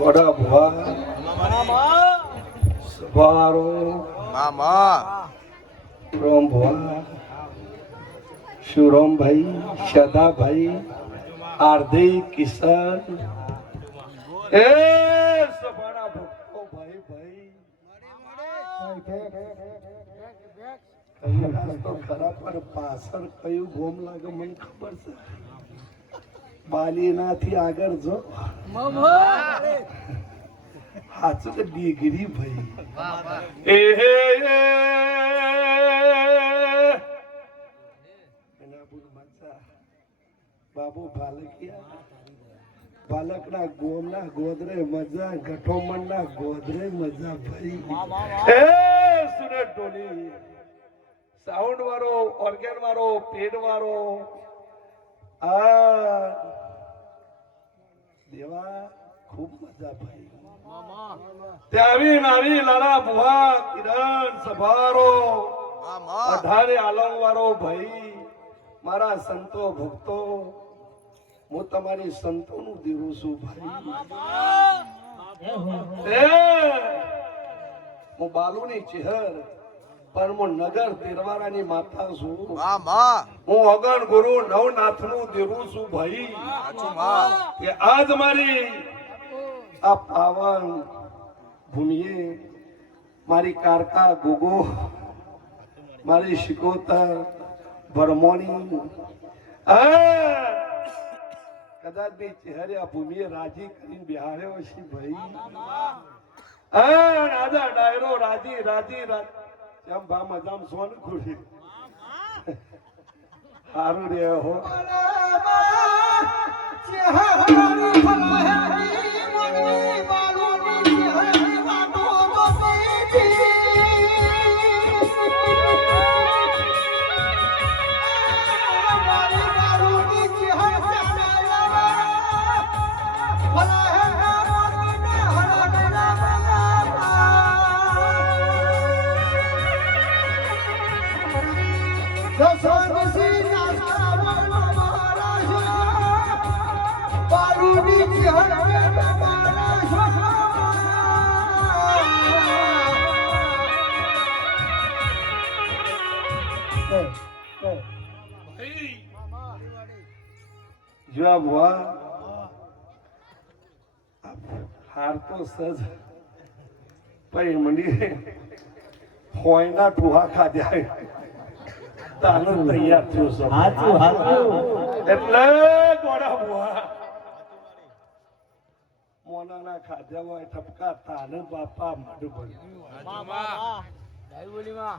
વડા ભુવા સવારો મામા રોમ ભુવા શુરમભાઈ સદાભાઈ હાર્દિક કિશન એ સવારા ભક્તો ભાઈ ભાઈ તો ખરા પર પાછળ કયું ગોમ લાગે મને ખબર છે બાલીનાથી આગળ જો હાચું કે ડિગ્રી ભાઈ બાબુ બાલકના ગોમના ગોદરે મજા ગઠોમણના ગોદરે મજા ભાઈ સુરત ટોલી સાઉન્ડ વાળો ઓર્ગન વાળો પેડ વાળો દેવા ખૂબ મજા ભાઈ ત્યાં આવી લાલા બુવા કિરણ સભારો અઢારે આલમ વાળો ભાઈ મારા સંતો ભક્તો હું તમારી સંતોનું દીરું છું ભાઈ હું બાલુની ચહેર પણ હું નગર તેરવારાની માતા છું હું અગણ ગુરુ નવનાથ નું દેવું છું ભાઈ કે આજ મારી આ પાવન ભૂમિએ મારી કારકા ગોગો મારી શિકોતર ભરમોની કદાચ ની ચહેરે આ ભૂમિએ રાજી કરીને બિહાર્યો છે ભાઈ રાજા ડાયરો રાજી રાજી રાજી બા મજામ સોન ખુશી સારું રે હો Balu di hadapan જો ભુવા હાર તો સજ પછી મંડી હોયના ટુહા ખાધ્યા તાનો તૈયાર થયો છે હાચું હાચું એટલે ગોડા ભુવા મોનાના ખાધ્યા હોય ઠપકા તાને બાપા માડું પડ્યું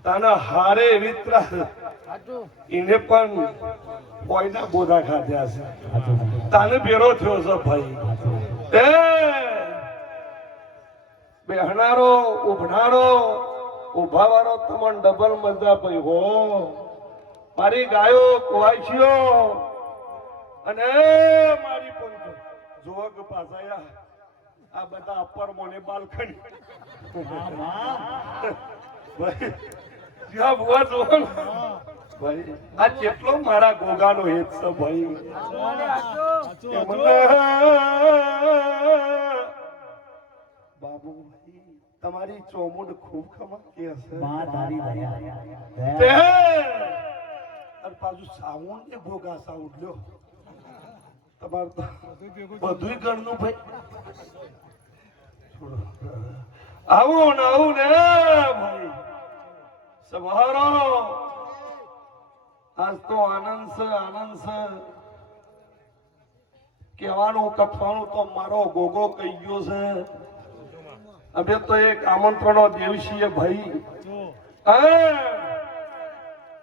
તાના હારે વિતરા એને પણ કોઈના બોધા ખાધ્યા છે તાને ભેરો થયો છે ભાઈ એ બેહનારો ઉભનારો ઉભાવાળો તમને ડબલ મજા ભાઈ હો મારી ગાયો કુવાઈશીઓ અને મારી પંચો જોગ પાછાયા આ બધા અપર મોને બાલખંડ ભાઈ જ્યાં ભુવા જોવો ભાઈ આ કેટલો મારા ગોગાનો હેત છે ભાઈ બાબુ ભાઈ તમારી ચોમુંડ ખૂબ ખમાતી હશે માં તારી દયા અને પાછું સાઉન્ડ ને ભોગા સાઉન્ડ લ્યો તમારું તો બધું ઘરનું ભાઈ આવું ને ભાઈ સવારો આજ તો આનંદ છે કહેવાનું કથવાનું તો મારો ગોગો કહી ગયો છે અમે તો એક આમંત્રણો દેવશીએ ભાઈ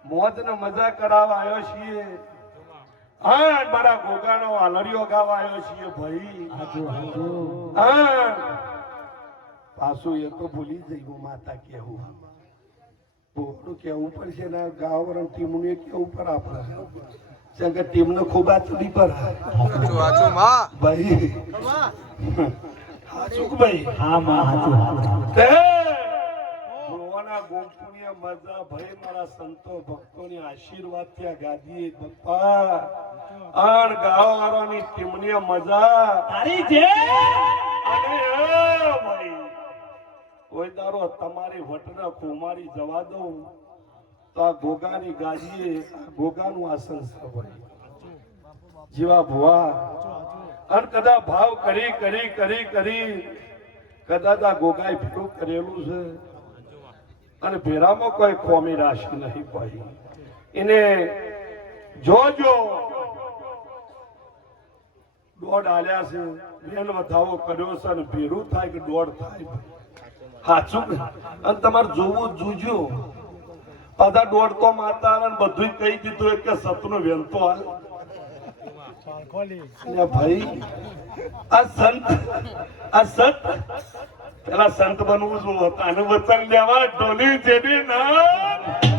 મોજ ને મજા કરાવવા આવ્યો છીએ હા મારા ગોગાનો આલરીઓ ગાવા આવ્યો છીએ ભાઈ પાછું એ તો ભૂલી જઈ માતા કેવું બોલું કેવું પડશે ને ગાવરણ ટીમનું એ કેવું પર આપણે કે ટીમને ખૂબ આ ચડી પર ભાઈ હાચુક ભાઈ હા માં હાચું ભગવાના ગોપુણીય મજા ભાઈ મારા સંતો ભક્તોની આશીર્વાદ ત્યાં ગાદીએ બપ્પા અણ ગાવાળાની ટીમની મજા તારી જે અને ભાઈ કોઈ દારો તમારી વટના કુમારી જવા દઉં તો આ ગોગાની ગાજીએ ગોગાનું આસન ભાઈ જીવા ભુવા અને કદા ભાવ કરી કદાચ આ ગોગાએ ભેગું કરેલું છે અને ભેરામાં કોઈ કોમી રાશિ નહીં ભાઈ એને જોજો દોડ આલ્યા છે બેન વધાવો કર્યો છે અને ભેરું થાય કે દોડ થાય સાચું અને તમારે જોવું જોજો પાછા દોડ તો માતા અને બધું કહી દીધું કે સતનું વેનતો હાલ ભાઈ આ સંત પેલા સંત બનવું શું હતા અને વચન લેવા ઢોલી જેડી ના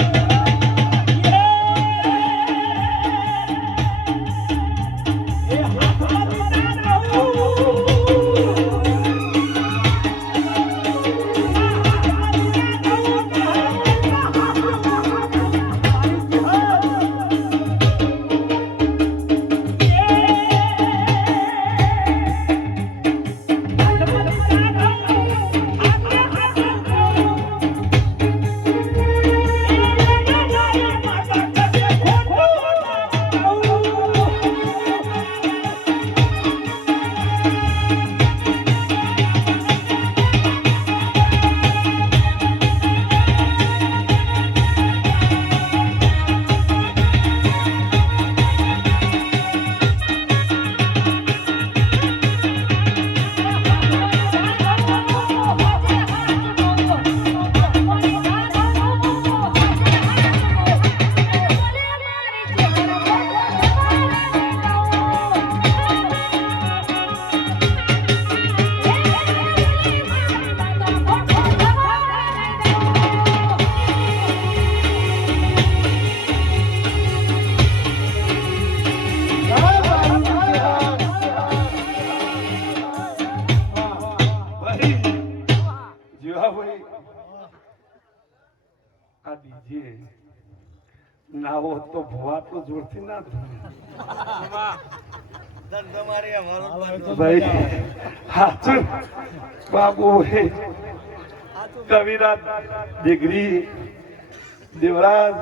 નાવો તો ભવા તો જોરથી ના ભાઈ હાચું બાબુ કવિરાજ દીકરી દેવરાજ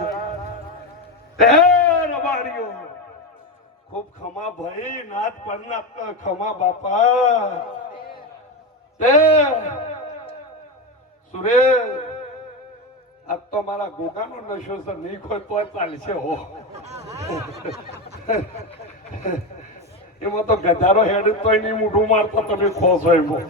રબાડીઓ ખૂબ ખમા ભાઈ નાથ પણ ખમા બાપા તે સુરેશ આજ તો મારા ગોગાનો નશો છે નહીં કોઈ તો ચાલશે હો એમાં તો ગધારો હેડ તોય નહીં મોઢું મારતો તમે ખોશો એમાં